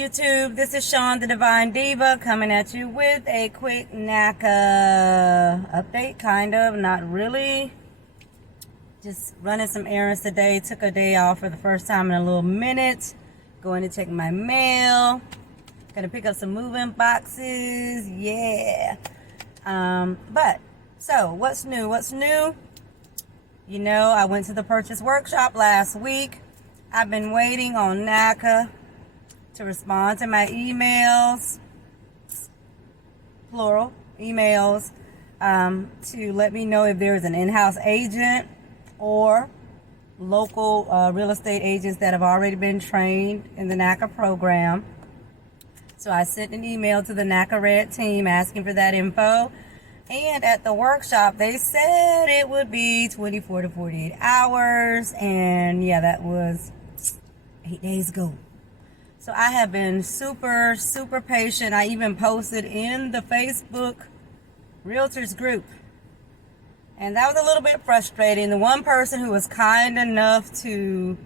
YouTube? This is Shon, the Divine Diva, coming at you with a quick NACA update, kind of, not really. Just running some errands today. Took a day off for the first time in a little minute. Going to check my mail. Gonna pick up some moving boxes. Yeah. So what's new? What's new? You know, I went to the purchase workshop last week. I've been waiting on NACA to respond to my emails, plural emails, to let me know if there is an in-house agent or local real estate agents that have already been trained in the NACA program. So I sent an email to the NACA Red team asking for that info. And at the workshop, they said it would be 24 to 48 hours. And yeah, that was 8 days ago. So I have been super, super patient. I even posted in the Facebook Realtors group. And that was a little bit frustrating. The one person who was kind enough to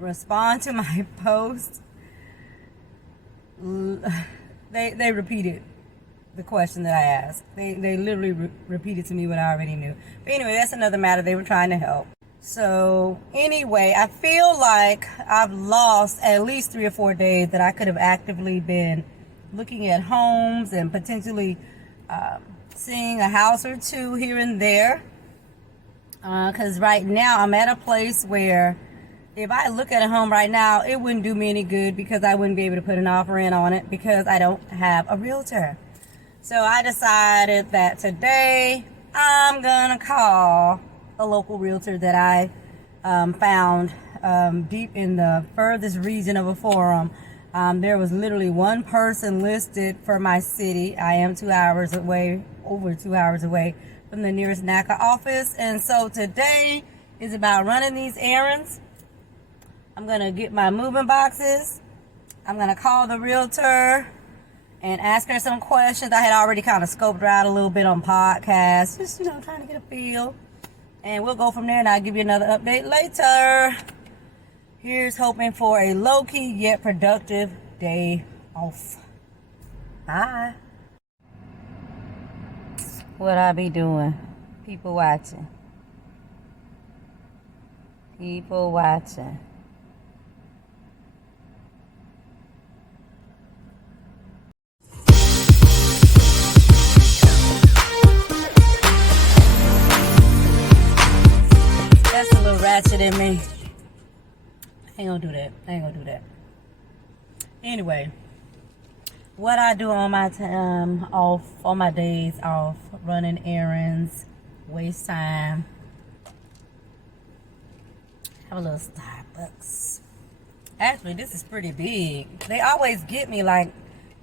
respond to my post, they repeated the question that I asked. They literally repeated to me what I already knew. But anyway, that's another matter. They were trying to help. So anyway, I feel like I've lost at least 3 or 4 days that I could have actively been looking at homes and potentially seeing a house or two here and there. Because right now I'm at a place where if I look at a home right now, it wouldn't do me any good because I wouldn't be able to put an offer in on it because I don't have a realtor. So I decided that today I'm gonna call a local realtor that I found deep in the furthest region of a forum. There was literally one person listed for my city. I am 2 hours away, over 2 hours away from the nearest NACA office. And so today is about running these errands. I'm gonna get my moving boxes. I'm gonna call the realtor and ask her some questions. I had already kind of scoped her out a little bit on podcasts, just, trying to get a feel. And we'll go from there, and I'll give you another update later. Here's hoping for a low-key yet productive day off. Bye. What I be doing? People watching. People watching. That's a little ratchet in me. I ain't gonna do that. Anyway, what I do on my time off, on my days off, running errands, waste time. Have a little Starbucks. Actually, this is pretty big. They always get me, like,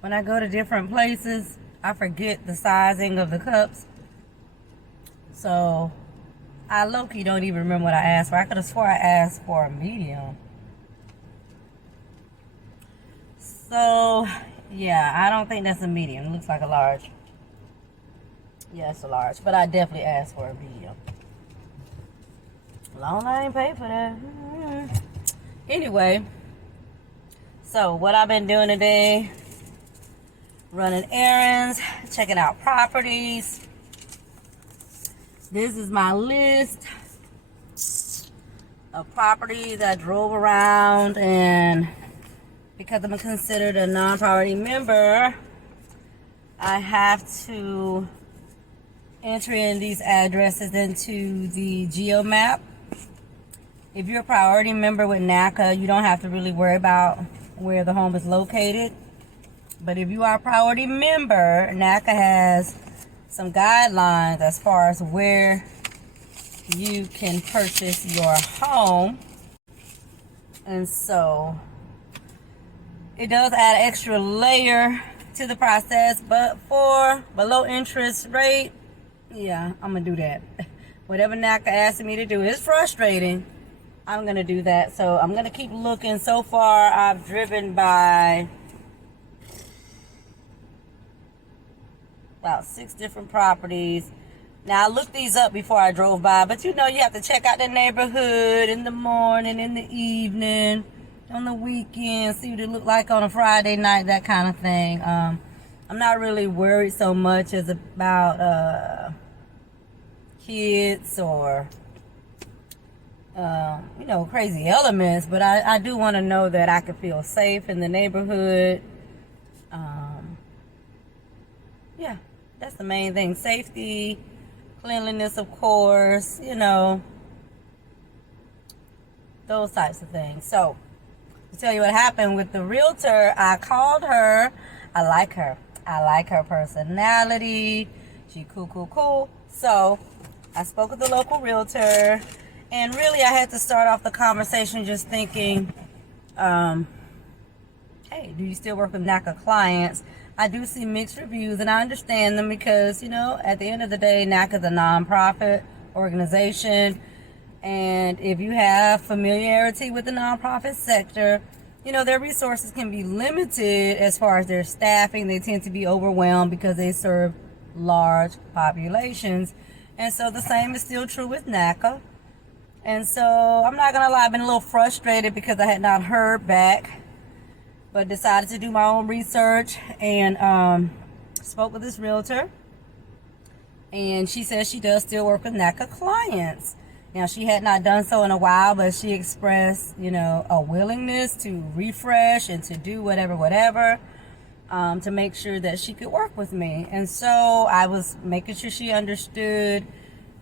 when I go to different places, I forget the sizing of the cups. So I low-key don't even remember what I asked for. I could have swore I asked for a medium. So, yeah, I don't think that's a medium. It looks like a large. Yeah, it's a large. But I definitely asked for a medium. Long as I ain't paid for that. Anyway, so what I've been doing today, running errands, checking out properties. This is my list of properties I drove around, and because I'm considered a non-priority member, I have to enter in these addresses into the geo map. If you're a priority member with NACA, you don't have to really worry about where the home is located. But if you are a priority member, NACA has some guidelines as far as where you can purchase your home. And so it does add an extra layer to the process, but for below interest rate, yeah, I'm gonna do that. Whatever NACA asked me to do is frustrating. I'm gonna do that. So I'm gonna keep looking. So far I've driven by about 6 different properties. Now I looked these up before I drove by, but you have to check out the neighborhood in the morning, in the evening. on the weekend, see what it looked like on a Friday night, that kind of thing. I'm not really worried so much as about kids or crazy elements, but I do want to know that I can feel safe in the neighborhood. Yeah, that's the main thing. Safety, cleanliness, of course, those types of things. So, to tell you what happened with the realtor, I called her. I like her. I like her personality. She cool. So, I spoke with the local realtor, and really I had to start off the conversation just thinking, hey, do you still work with NACA clients? I do see mixed reviews, and I understand them because, at the end of the day, NACA is a nonprofit organization. And if you have familiarity with the nonprofit sector, their resources can be limited as far as their staffing. They tend to be overwhelmed because they serve large populations. And so the same is still true with NACA. And so I'm not going to lie, I've been a little frustrated because I had not heard back, but decided to do my own research and spoke with this realtor. And she says she does still work with NACA clients. Now, she had not done so in a while, but she expressed, a willingness to refresh and to do whatever, to make sure that she could work with me. And so I was making sure she understood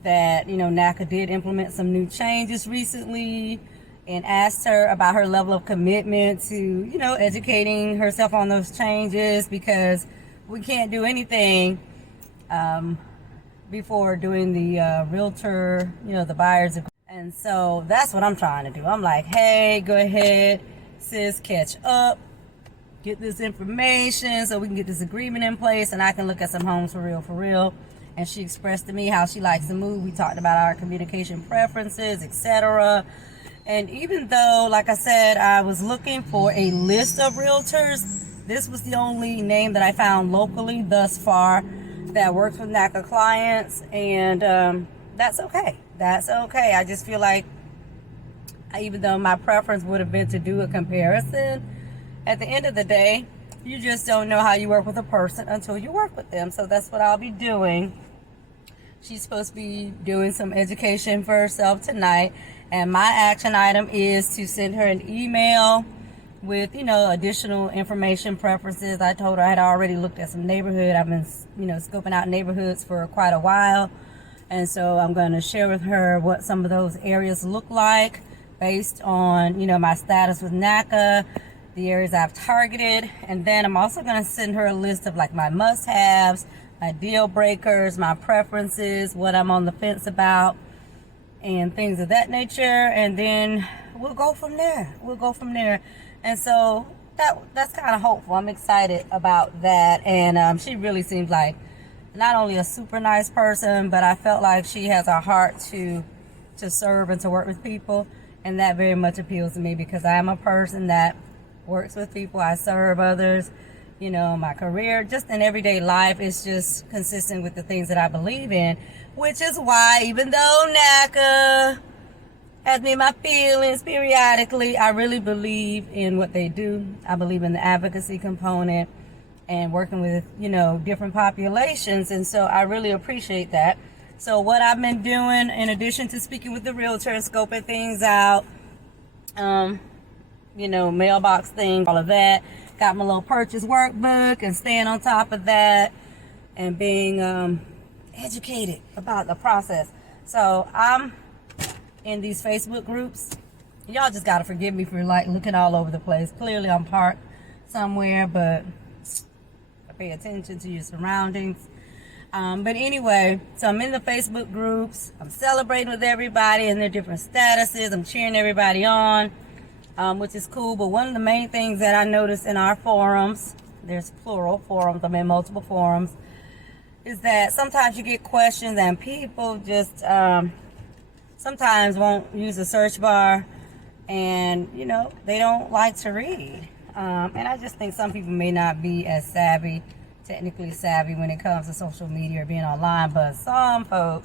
that, NACA did implement some new changes recently, and asked her about her level of commitment to, educating herself on those changes, because we can't do anything before doing the realtor, the buyer's agreement. And so that's what I'm trying to do. I'm like, hey, go ahead, sis, catch up, get this information so we can get this agreement in place and I can look at some homes for real. And she expressed to me how she likes to move. We talked about our communication preferences, etc. And even though, like I said, I was looking for a list of realtors, this was the only name that I found locally thus far that works with NACA clients, and that's okay. That's okay. I just feel like, even though my preference would have been to do a comparison, at the end of the day, you just don't know how you work with a person until you work with them. So that's what I'll be doing. She's supposed to be doing some education for herself tonight, and my action item is to send her an email with, additional information, preferences. I told her I had already looked at some neighborhood. I've been, scoping out neighborhoods for quite a while. And so I'm going to share with her what some of those areas look like based on, my status with NACA, the areas I've targeted. And then I'm also going to send her a list of like my must-haves, my deal breakers, my preferences, what I'm on the fence about, and things of that nature. And then we'll go from there. And so that's kind of hopeful. I'm excited about that. And she really seems like not only a super nice person, but I felt like she has a heart to serve and to work with people. And that very much appeals to me because I am a person that works with people. I serve others. My career, just in everyday life, is just consistent with the things that I believe in, which is why, even though NACA has me in my feelings periodically, I really believe in what they do. I believe in the advocacy component and working with, different populations. And so I really appreciate that. So what I've been doing, in addition to speaking with the realtor and scoping things out, mailbox thing, all of that, got my little purchase workbook and staying on top of that and being educated about the process. So I'm in these Facebook groups. Y'all just gotta forgive me for like looking all over the place. Clearly I'm parked somewhere, but pay attention to your surroundings. But anyway, so I'm in the Facebook groups. I'm celebrating with everybody and their different statuses. I'm cheering everybody on, which is cool. But one of the main things that I noticed in our forums, there's plural forums, I'm in multiple forums, is that sometimes you get questions and people just sometimes won't use the search bar, and they don't like to read, and I just think some people may not be as technically savvy when it comes to social media or being online, but some folk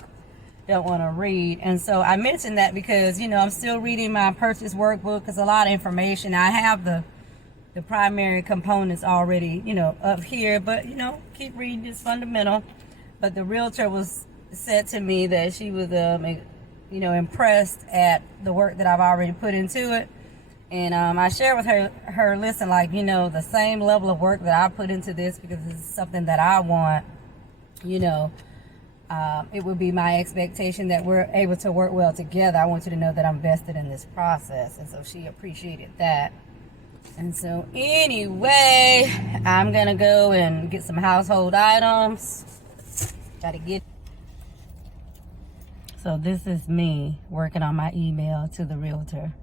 don't want to read. And so I mentioned that because, you know, I'm still reading my purchase workbook. It's a lot of information. I have the primary components already, you know, up here, but, you know, keep reading, it's fundamental. But the realtor said to me that she was, you know, impressed at the work that I've already put into it. And I shared with her, listen, like, you know, the same level of work that I put into this, because this is something that I want, you know, it would be my expectation that we're able to work well together. I want you to know that I'm vested in this process. And so she appreciated that. And so anyway, I'm gonna go and get some household items. Gotta get. So this is me working on my email to the realtor.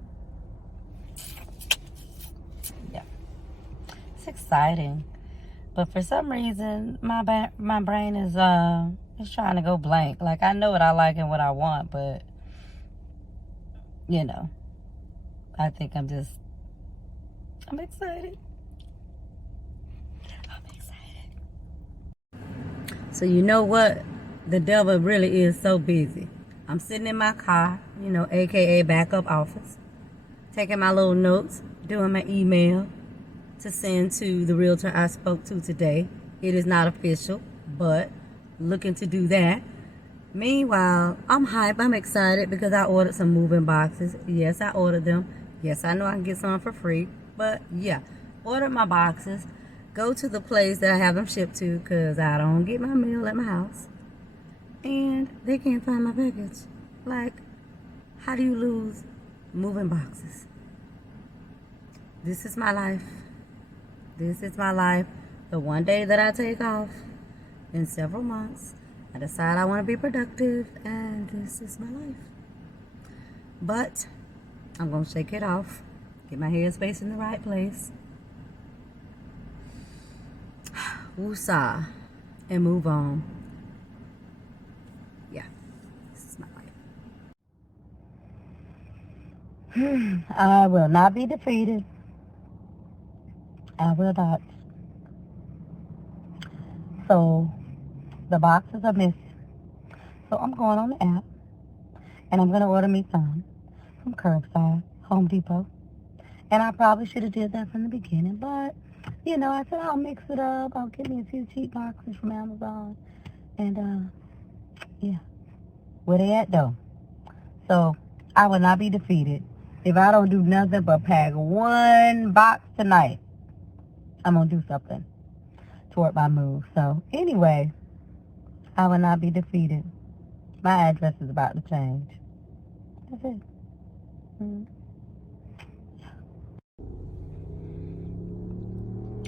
Yeah, it's exciting, but for some reason my brain is trying to go blank. Like, I know what I like and what I want, but you know, I think I'm excited. I'm excited. So you know what? The devil really is so busy. I'm sitting in my car, you know, aka backup office, taking my little notes, doing my email to send to the realtor I spoke to today. It is not official, but looking to do that. Meanwhile, I'm hype. I'm excited because I ordered some moving boxes. Yes, I ordered them. Yes, I know I can get some for free. But yeah, ordered my boxes. Go to the place that I have them shipped to because I don't get my mail at my house. And they can't find my package. Like, how do you lose moving boxes? This is my life. This is my life. The one day that I take off in several months, I decide I want to be productive, and this is my life. But I'm going to shake it off, get my headspace in the right place, woosah, and move on. Yeah, this is my life. I will not be defeated. I will not. So the boxes are missing. So I'm going on the app, and I'm going to order me some from Curbside, Home Depot. And I probably should have did that from the beginning, but, you know, I said I'll mix it up. I'll get me a few cheap boxes from Amazon. And, yeah. Where they at, though? So I will not be defeated. If I don't do nothing but pack one box tonight, I'm going to do something toward my move. So anyway, I will not be defeated. My address is about to change. That's it.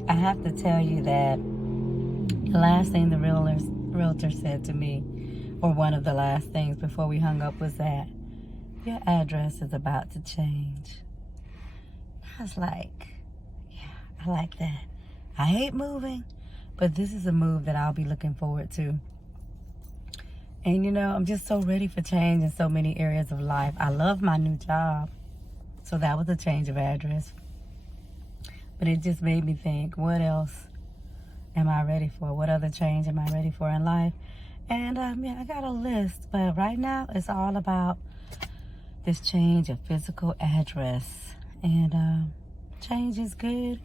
I have to tell you that the last thing the realtor said to me, or one of the last things before we hung up, was that your address is about to change. I was like, yeah, I like that. I hate moving, but this is a move that I'll be looking forward to. And, you know, I'm just so ready for change in so many areas of life. I love my new job. So that was a change of address. But it just made me think, what else am I ready for? What other change am I ready for in life? And, yeah, I got a list. But right now, it's all about this change of physical address. And change is good,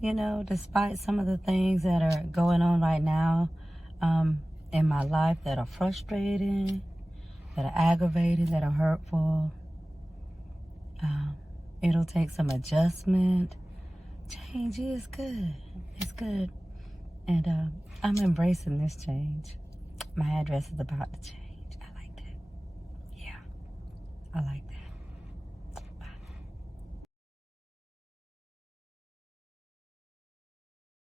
you know, despite some of the things that are going on right now in my life that are frustrating, that are aggravating, that are hurtful. It'll take some adjustment. Change is good. It's good. And I'm embracing this change. My address is about to change. I like that. Yeah, I like that.